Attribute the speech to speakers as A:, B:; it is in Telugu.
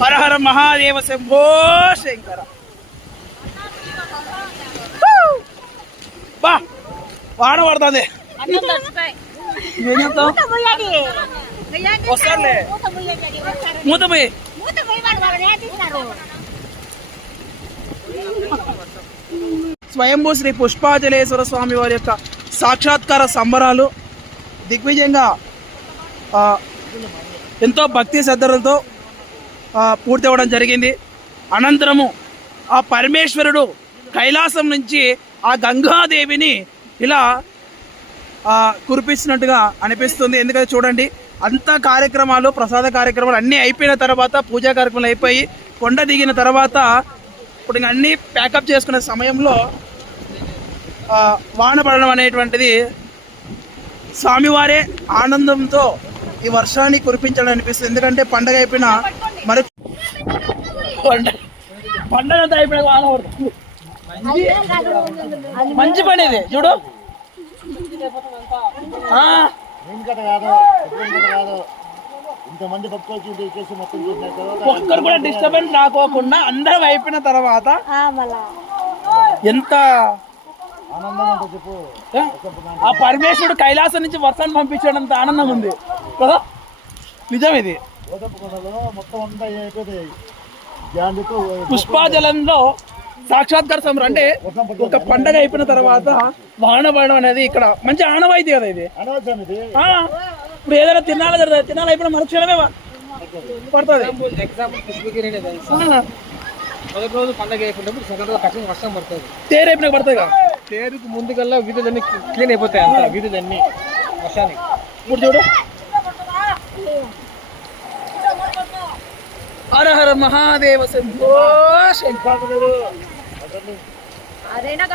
A: హరహర మహాదేవ శంభో శంకర. బా వాన పడుతుంది.
B: మూత
A: వస్తారులే.
B: మూత
A: పోయి. స్వయంభూ శ్రీ పుష్పాచలేశ్వర స్వామి వారి యొక్క సాక్షాత్కార సంబరాలు దిగ్విజయంగా ఎంతో భక్తి శ్రద్ధలతో పూర్తి అవ్వడం జరిగింది. అనంతరము ఆ పరమేశ్వరుడు కైలాసం నుంచి ఆ గంగాదేవిని ఇలా కురిపిస్తున్నట్టుగా అనిపిస్తుంది. ఎందుకంటే చూడండి అంత కార్యక్రమాలు ప్రసాద కార్యక్రమాలు అన్నీ అయిపోయిన తర్వాత పూజా కార్యక్రమాలు అయిపోయి కొండ దిగిన తర్వాత ఇప్పుడు ఇంక అన్నీ ప్యాకప్ చేసుకునే సమయంలో వాన పడడం అనేటువంటిది స్వామివారే ఆనందంతో ఈ వర్షాన్ని కురిపించడం అనిపిస్తుంది. ఎందుకంటే పండగ అయిపోయిన పండగ అంతా అయిపోయిన వాన పడుతుంది. మంచి- పని ఇది చూడు.
C: ఇంతమంది
A: ఒక్కరు కూడా డిస్టర్బెన్స్ రాకోకుండా అందరం అయిపోయిన తర్వాత. ఎంత? ఆ పరమేశ్వరుడు కైలాసం నుంచి వర్షాన్ని పంపించడంత ఆనందం ఉంది కదా? నిజం ఇది. పుష్పాజలంలో సాక్షాత్కార అంటే ఒక పండగ అయిపోయిన తర్వాత వాన పడడం అనేది ఇక్కడ మంచి ఆనవాయితీ కదా ఇది. ఇప్పుడు ఏదైనా తినాలి జరుగుతుంది తినాలి అయిపోయిన మరుక్షణమే పడుతుంది.
D: మొదటి రోజు పండగ అయిపోయినప్పుడు వర్షం పడుతుంది.
A: తేరు అయిపోయిన పడుతుంది కదా.
D: తేరుకు ముందుకల్లా వీధులన్నీ క్లీన్ అయిపోతాయి అంత వీధులన్నీ వర్షానికి.
A: ఇప్పుడు చూడు. హర హర మహాదేవ శంభో శంకర
B: అదైనా